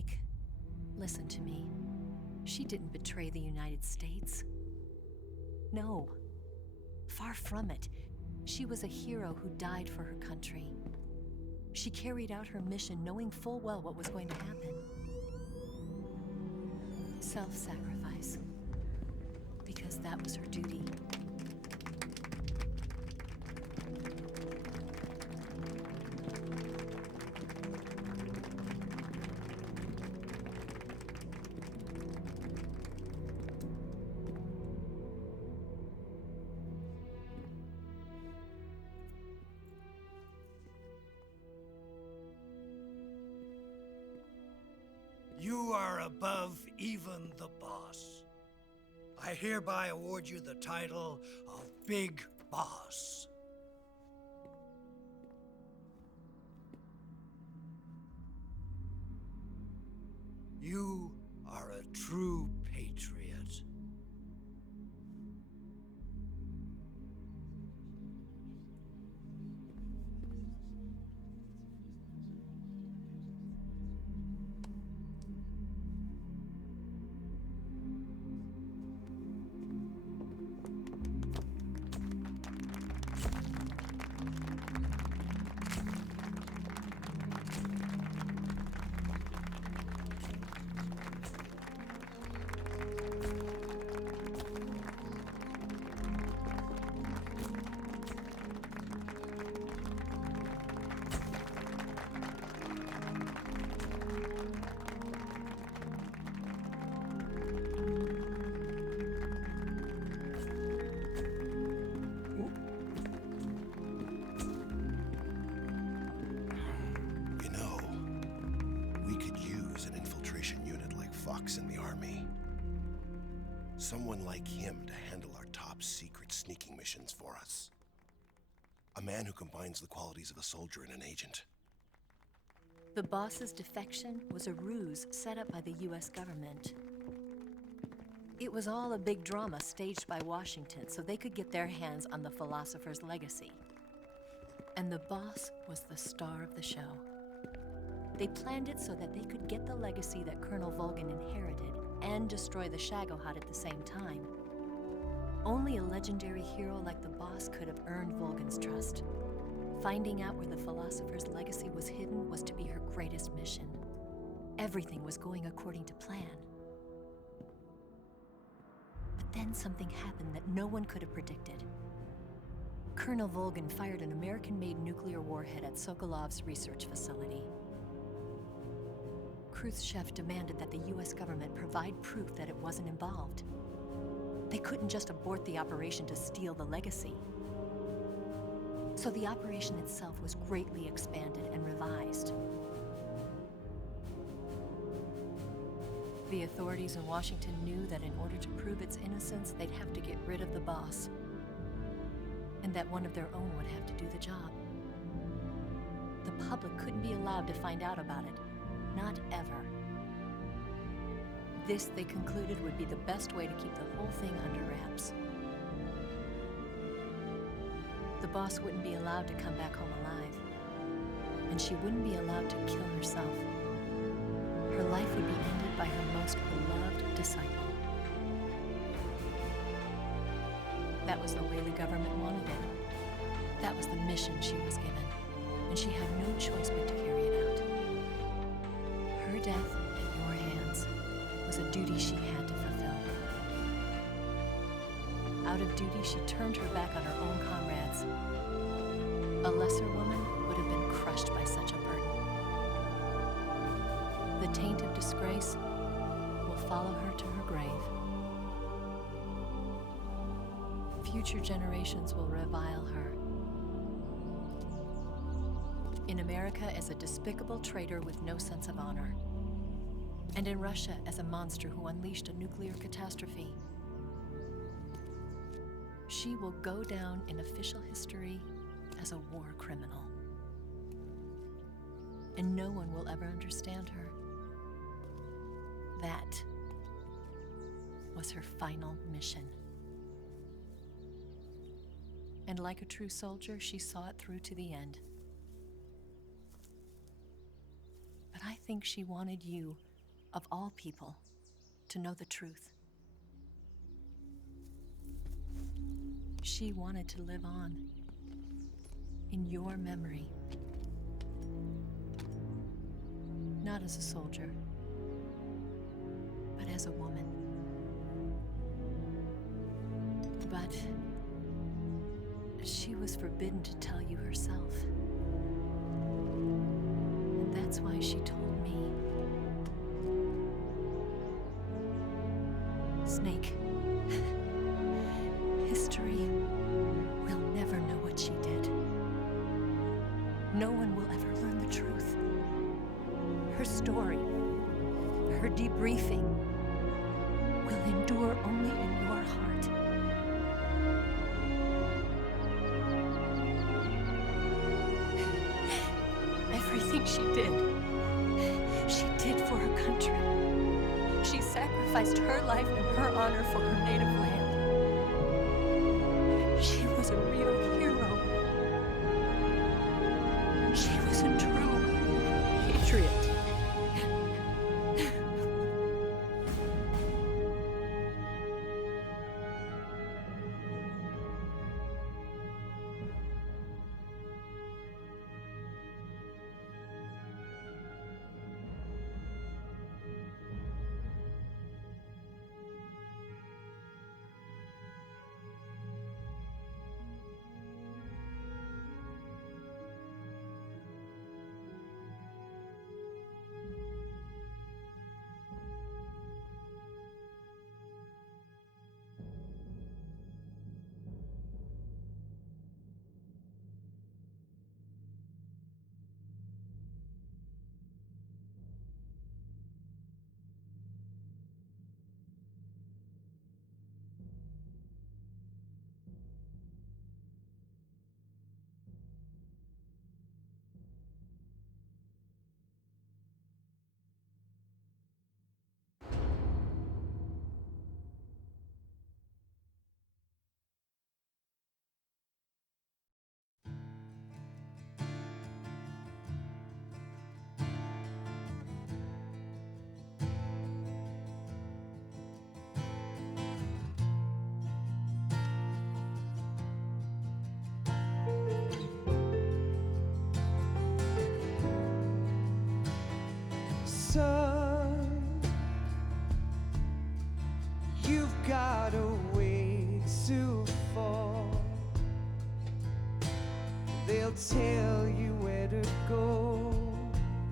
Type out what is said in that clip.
Snake, listen to me. She didn't betray the United States. No, far from it. She was a hero who died for her country. She carried out her mission knowing full well what was going to happen. Self-sacrifice, because that was her duty. You are above even the boss. I hereby award you the title of Big Boss. You are a true patriot. In the army. Someone like him to handle our top secret sneaking missions for us. A man who combines the qualities of a soldier and an agent. The boss's defection was a ruse set up by the US government. It was all a big drama staged by Washington so they could get their hands on the philosopher's legacy. And the boss was the star of the show. They planned it so that they could get the legacy that Colonel Volgin inherited and destroy the Shagohod at the same time. Only a legendary hero like the boss could have earned Volgin's trust. Finding out where the philosopher's legacy was hidden was to be her greatest mission. Everything was going according to plan. But then something happened that no one could have predicted. Colonel Volgin fired an American-made nuclear warhead at Sokolov's research facility. Khrushchev demanded that the US government provide proof that it wasn't involved. They couldn't just abort the operation to steal the legacy. So the operation itself was greatly expanded and revised. The authorities in Washington knew that in order to prove its innocence, they'd have to get rid of the boss, and that one of their own would have to do the job. The public couldn't be allowed to find out about it. Not ever. This, they concluded, would be the best way to keep the whole thing under wraps. The boss wouldn't be allowed to come back home alive, and she wouldn't be allowed to kill herself. Her life would be ended by her most beloved disciple. That was the way the government wanted it. That was the mission she was given, and she had no choice but to carry it out. Her death at your hands was a duty she had to fulfill. Out of duty, she turned her back on her own comrades. A lesser woman would have been crushed by such a burden. The taint of disgrace will follow her to her grave. Future generations will revile her. In America as a despicable traitor with no sense of honor. And in Russia as a monster who unleashed a nuclear catastrophe. She will go down in official history as a war criminal. And no one will ever understand her. That was her final mission. And like a true soldier, she saw it through to the end. But I think she wanted you of all people, to know the truth. She wanted to live on in your memory. Not as a soldier, but as a woman. But she was forbidden to tell you herself. And that's why she told me. Snake, history will never know what she did. No one will ever learn the truth. Her story, her debriefing, will endure only in your heart. Everything she did for her country. She sacrificed her life and her honor for her native land. She was a real hero. She was a true patriot. Son, you've got a way to fall. They'll tell you where to go.